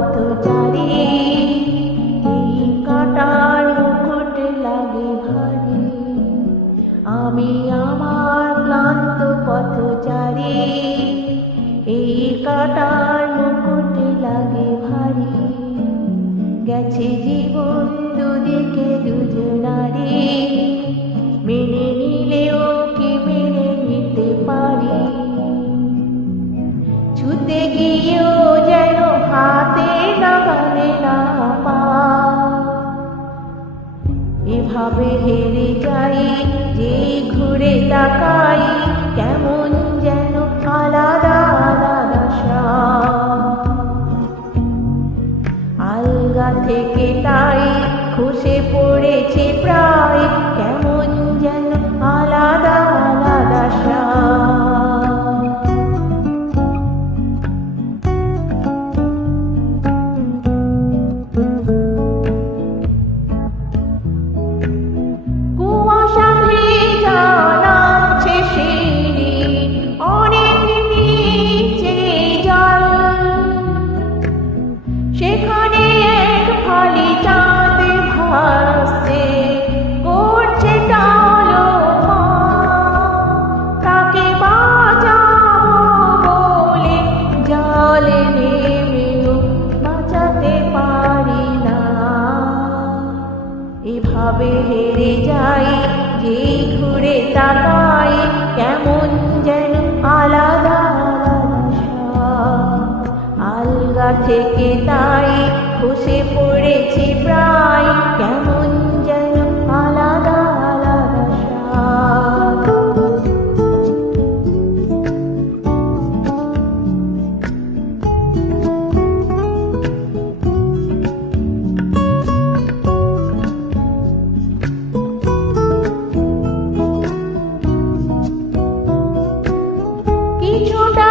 পথচারী, এই কাঁটার মুকুট লাগে ভারী। আমি আমার ক্লান্ত পথচারী, এই কাঁটার মুকুট লাগে ভারী। গেছে জীবন দুদিকে দুজনারি, মেনে নিলেও কি মেনে নিতে পারি? ছুতে গিয়েও যেন হাতে নাগালে না পা। এভাবে হেরে যাই, যে ঘুরে তাকাই, কেমন যেন আলাদা আলাদা স্বাদ। আলগা থেকে তাই খসে পড়েছে প্রায়, কেমন যেন আলাদা আলাদা স্বাদ। সেখানে এক ফালি চাঁদ ভাসছে, করছে টালমা। তাকে বাঁচাবো বলে জলে নেমেও বাঁচাতে পারি না। এভাবে হেরে যাই, যেই ঘুরে তাকাই, কেমন যেন আলাদা আলাদা স্বাদ। আলগা থেকে তাই খসে পড়েছি প্রায়, কেমন যেন আলাদা আলাদা স্বাদ। কিছুটা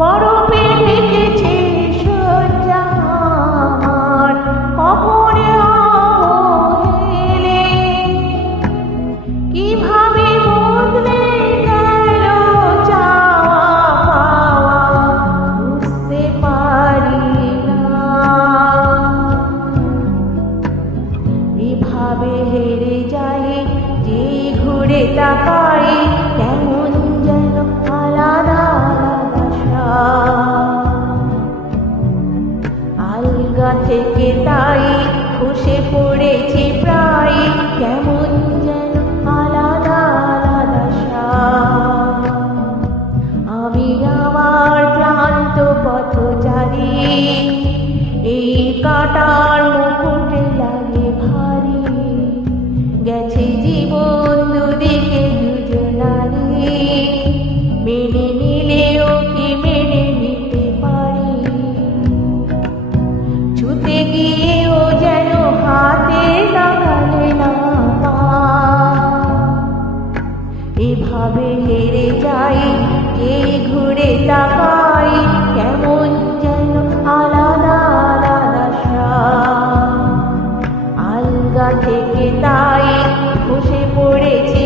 বরফে ঢেকেছে শয্যা আমার, কখনো অবহেলে। কিভাবে বদলে গেল চাওয়া পাওয়া, বুঝতে পারি না। এভাবে হেরে যাই, যে ঘুরে তাকাই, কেমন যেন আলাদা আলাদা স্বাদ। আলগা থেকে তাই খসে পড়েছি প্রায়, কেমন যেন আলাদা আলাদা স্বাদ। আমি আমার ক্লান্ত পথচারী, এই কাঁটার মুকুট লাগে ভারী। গেছে জীবন দুদিকে দুজনারি, মেনে নিলেও কি মেনে নিতে পারি? ছুতে গিয়েও যেন হাতে লাগালে না পা। এভাবে হেরে যাই, যে ঘুরে তাকাই, কেমন যেন আলাদা আলাদা স্বাদ। আলগা থেকে তাই খসে পড়েছে